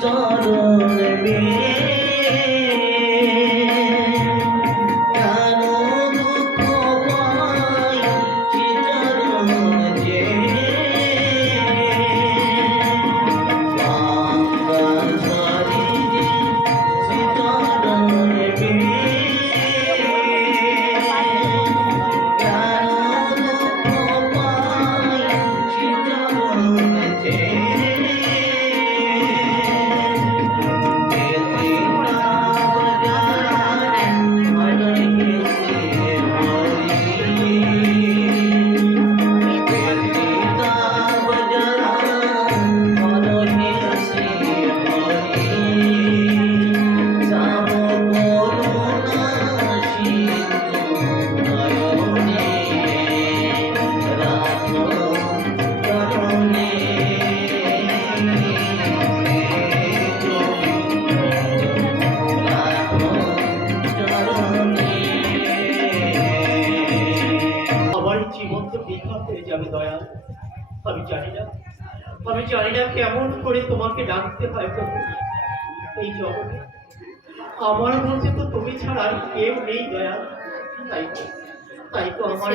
চরণ আমি জানি না কেমন করে তোমাকে ডাকতে হয় প্রভু এই জগতে। আমার মধ্যে তো তুমি ছাড়া আর কেউ নেই দয়া। তাই তো তাই তো আমার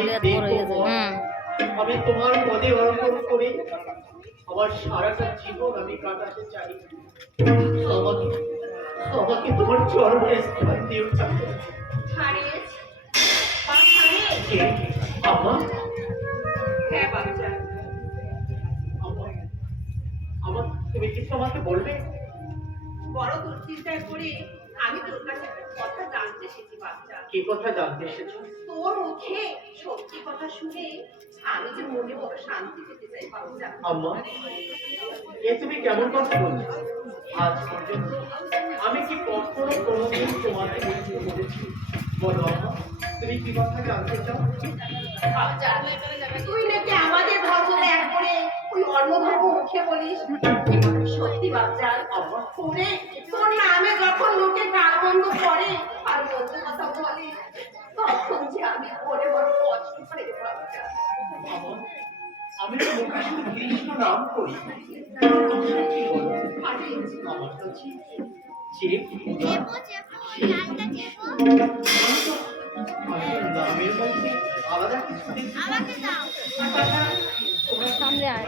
আমি তোমার পদে অর্পণ করে আমার সারাটা জীবন আমি কাটাতে চাই। আমাকে আমাকে তোমার চরণে স্থান হারিয়েছি। কে? আমার? হ্যাঁ বাচ্চা তুমি কিছু আমাকে বলবে? বড় দুশ্চিন্তায় পড়ে আমি তোর কাছে একটা কথা জানতে এসেছি বাচ্চা। কি কথা জানতে এসেছ? তোর মুখে সত্যি কথা শুনে আমি যে মনে বড় শান্তি পেতে চাই বাচ্চা। আম্মা এ তুমি কেমন কথা বলছো আজ পর্যন্ত আমি কি কখনো কোনোদিন তোমাকে কিছু বলেছি? বলো আম্মা তুমি কি কথা জানতে চাও? তুই নাকি আমাদের ধর্ম ত্যাগ ধর্ম মুখে বলিস। সত্যি বাচ্চা আম্মা তোর নামে যখন লোকে গালমন্দ করে আর মন্দ কথা বলে তখন যে আমি মনে বড় কষ্ট করে বাচ্চা আমি তো মুখে কৃষ্ণ নাম করি। তুমি কি বলো সামনে আয়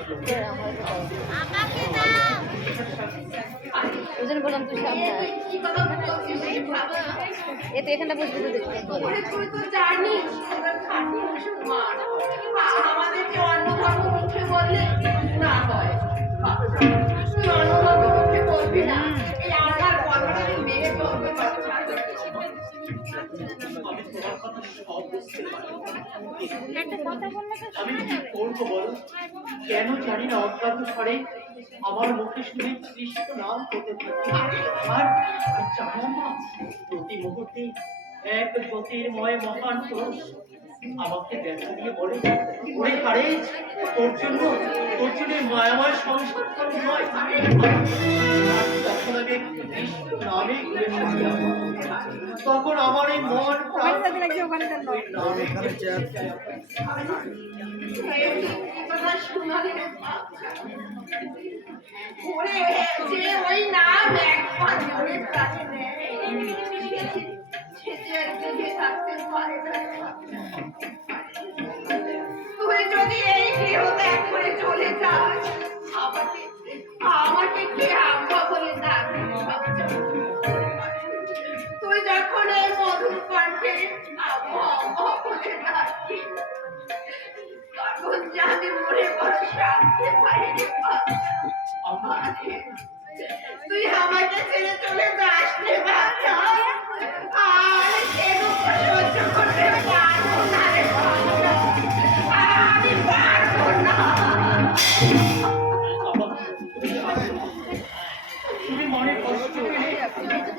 ওই বললাম তুই এ তো এখানটা বসে বসে দেখতে পাবো। ওরে তুই তো জানিস আমরা খাঁটি মুসলমান আমাদেরকে অন্য ধর্ম মুখে বললে না হয় আমি কি করব বল? কেন জানি না অজ্ঞাত স্বরে আমার মুখে শুনে কৃষ্ণ নাম হতে থাকে। আর আর জানো না প্রতি মুহূর্তে এক জ্যোতির্ময় মহান পুরুষ আমাকে দেখা দিয়ে বলে ওরে হারে তোর জন্য তোর জন্য এই মায়াময় সংসার নয় তখন আমি নামে তখন আমার এই মন ওরে যে ওই নাম একবার ধরে প্রাণে নেয় সে যে থাকতে পারে তুই আমাকে ছেড়ে চলে যাস রে বাচ্চা আর সে দুঃখ সহ্য করতে পারব না রে বাচ্চা আমি পারব না।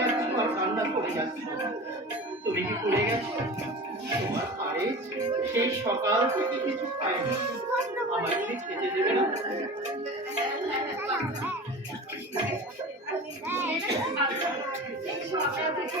যাচ্ছ আর কান্না করে যাচ্ছ তুমি কি পড়ে গেছো? তোমার সেই সকাল থেকে কিছু আমায় তুমি খেতে দেবে না? সকাল থেকে